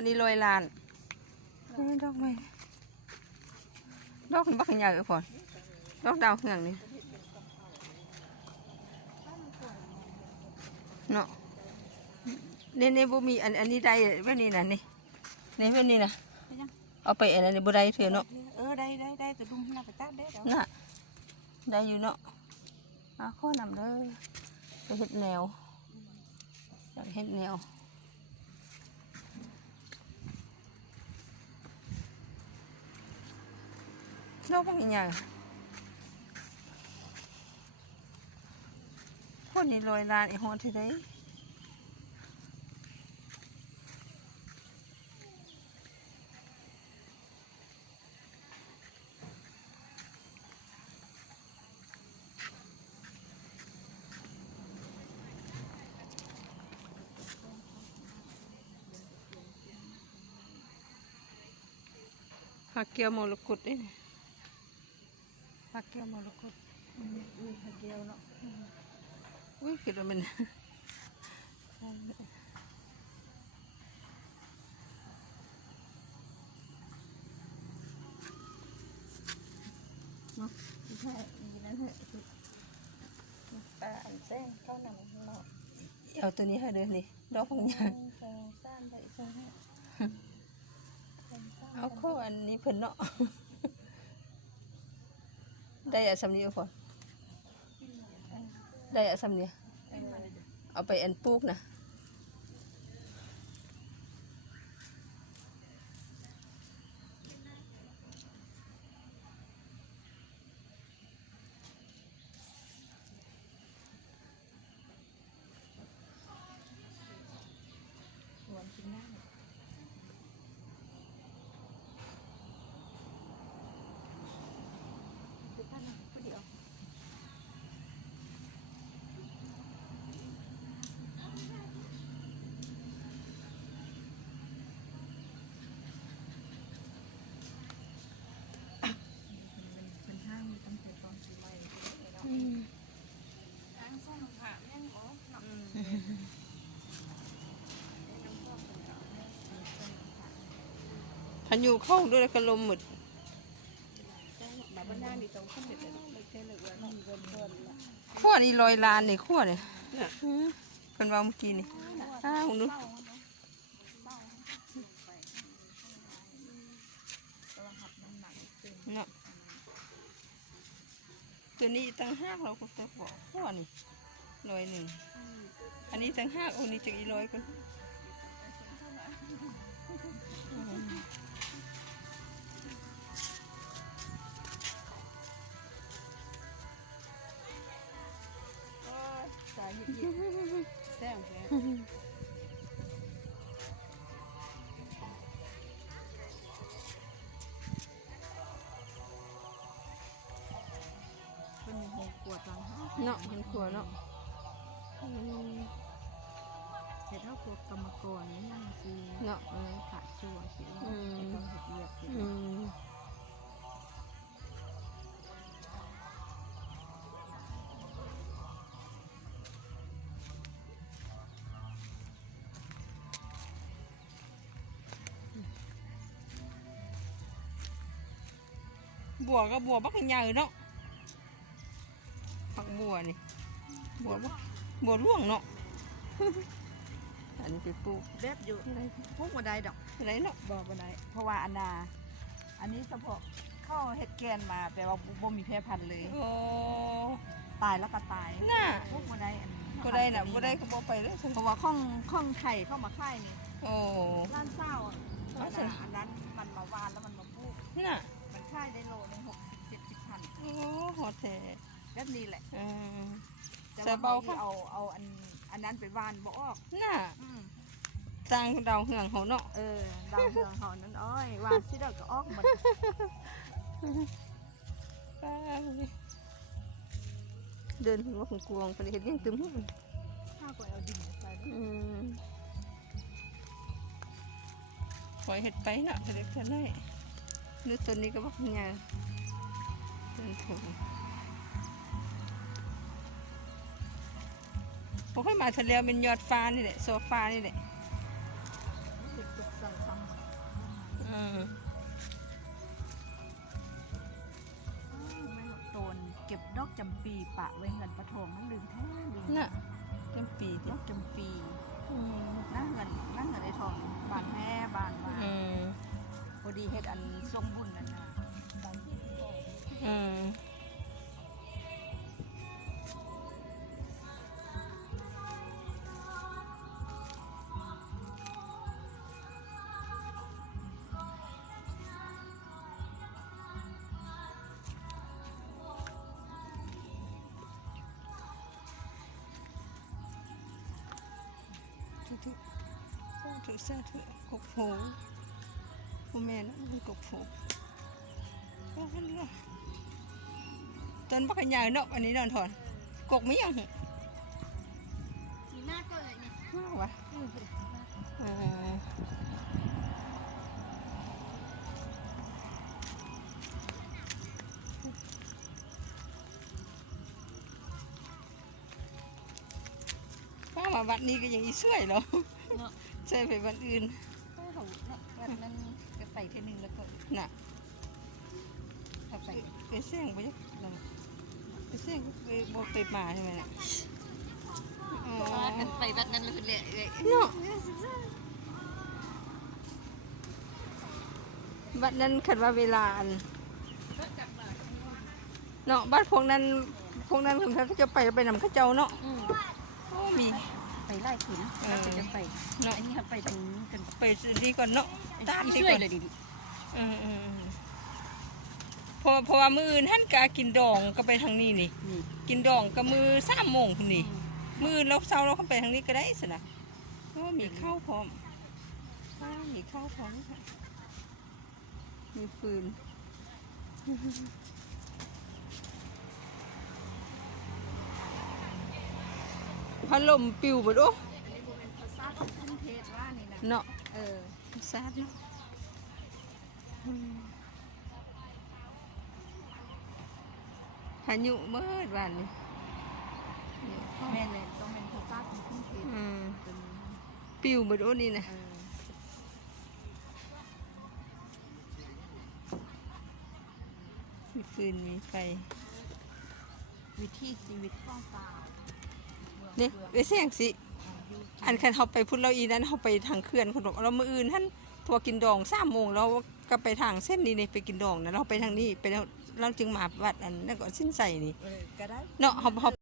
อันนี้ลอยลานเอ้ยดอกไม้ดอกมันบักใหญ่เลยพอนดอกดาวเหืองนี่เนาะนี่นี่บ่มีอันอันนี้ได้แบบนี้นะนี่นี่แบบนี้นะเอาไปอันนั้นบ่ได้เถอะเนาะเออได้ได้ได้แต่ดุมน่าจะตัดได้เดี๋ยวน่ะได้อยู่เนาะอาข้อนำเด้อไปเฮ็ดแนวอยากเฮ็ดแนว ดอกมันใหญ่คนนี้ลอยลานไอ้ฮอดที่ได ผักเกียวมรกตนี่ผักเกียวมรกตอุ้ยเดียวเนาะอุ้ยคิดว่ามันเนาะใช่อีนั่นเหรอปลาอันแซงเข้าหนังเนาะเอาตัวนี้ให้เด้อนี่ดอกมันใหญ่สองสามใบสองห้าเอาข้ออันนี้เพิ่นเนาะ ได้อะสำนียงพอได้อะสำนีเอาไปแอนปลูกนะสวนกินได้คือท่านผู้เดียว เป็นห้างมีตั้งแต่ตอนปีใหม่เลยเนาะห้างซ่อมผ่าแม่งโอ้เนาะน้ำซ่อมเป็นเก่าแม่ซ่อมผ่า พันอยู่เข้าด้วยแล้วก็ลมหมดแบบบ้านหน้านี่ต้องขึ้นเด็ดเลยเลยเจอเลยว่ามันเกินเกินละขั้วนี่ลอยลานนี่ขั้วนี่อืมเพิ่นว่าเมื่อกี้นี่อ้าวดูเนาะตัวนี้ตั้งห้ากเราก็จะบอกขั้วนี่ลอยหนึ่ง อันนี้ตั้งห้าโอ้นี่จะอีลอยกัน นาะเห็นขัวเนาะอืมเห็ดเท่าพวกกรรมกรนี่นั่งซีเนาะเออขาดชัวสิอืมต้องเห็ดเรียบอืมบัวก็บัวบักใหญ่เนาะ บัวบักบัวร่วงเนาะ อันนี้ไปปลูกเด็บอยู่พวกบันไดดอกอะไรเนาะบอกบันไดเพราะว่าอันนา อันนี้เฉพาะเข้าเห็ดแกนมาแปลว่าบ่มีแพร่พันธุ์เลย โอ้ตายแล้วก็ตายน่ะพวกบันไดอันบ่ได้น่ะบ่ได้ก็บ่ไปเลยเพราะว่าข้องข้องไทยเข้ามาค่ายนี่ โอ้ร้านเศร้าอะอ๋อใช่อันนั้นมันมาวานแล้วมันมาปลูกน่ะมันค่ายได้โลหนึงหกสิบเจ็ดสิบพันโอ้โหแท้แบบนี้แหละเออ แต่ใส่ว่าเบาเขาค่ะ เอาเอาอันอันนั้นไปวานบ่ออกน่ะอืมตังดาวเหืองเขาเนาะเออดาวเรืองเขานั้นอ้อยวานสิเดอกก็ออกหมดเดินหัวของกวงไปเห็นยังตึมข้าวก็เอาดินใส่ด้วยอืมปล่อยเห็ดไปน่ะเด็กจะได้นึกตัวนี้ก็ว่าเป็นไงเดินถู ค่อยมาทะเลเป็นยอดฟ้านี่แหละโซฟานี่แหละอืมไม่นเก็บดอกจำปีปะไว้เงินประทองมันลืมแท้ลืมน่ะจำปีดอกจำปีนั่งเงินนั่งเงินในทองบานแม่บานมาพอดีเฮ็ดอันทรงบุญนั่นนะอืม ทุกสาธุกกโผพ่อแม่นะมันกกโผโอ้มันละตอนบักกันใหญ่เนาะอันนี้นอนถอนกกไม่ยังเหรอมีหน้าก็เลยเนี่มาวะเออป้ามาวัดนี้ก็ยังอีสวยเหรอ เนาะใช่ไปวัดอื่นก็เขาเนาะวันนั้นก็ไปเทีนึงแล้วก็น่ะถ้าไปไปเสี่ยงไปยักนั่นน่ะไปเสี่ยงไปบอกไปมาใช่ไหมน่ะอ๋อกันไปวัดนั้นเลยเลยเลยเนาะบัดนั้นคันว่าเวลาอันเนาะบัดพวกนั้นพวกนั้นคือเขาจะไปไปนำเข้าเจ้าเนาะอืมโอ้มี ไปไล่ขืนเออถ้าจะจะไปเนาะอันนี้ค่ะไปตรงนี้กันไปซื้อนี่ก่อนเนาะตามที่นี่ช่วก่ยอนเลยดิอืมอืมอืมเพราะเพราะว่ามืออื่นท่านกากินดองก็ไปทางนี้นี่นี่กินดองก็มือสามโมงพุ่นนี่ มือเราเช้าเราเข้าไปทางนี้ก็ได้สินะโอ้มีข้าวพร้อมอ้าวมีข้าวพร้อมค่ะมีฟืน พัดลมปิวหมดโอ้อันนี้บ่เป็นภาษาของกรุงเทพว่านี่นะเนาะเออซาดเนาะอืมพายุเมื่อวานนี้แม่นเลยต้องเป็นภาษาของกรุงเทพอืมเป็นปิวหมดโอ้นี่นะเออมีฟืนมีไฟวิธีชีวิตของตา เนี่ยไปเสียงสิ อันคันเขาไปพุ่นเราอีนั้นเขาไปทางเขื่อนคนบอกเรามืออื่นท่านทัวกินดองสามโมงเราก็ไปทางเส้นนี้นี่ไปกินดองนะเราไปทางนี้ไปแล้วเราจึงมาวัดอันนั่นก็สิ้นใส่นี่เออก็ได้เนาะเขาเขา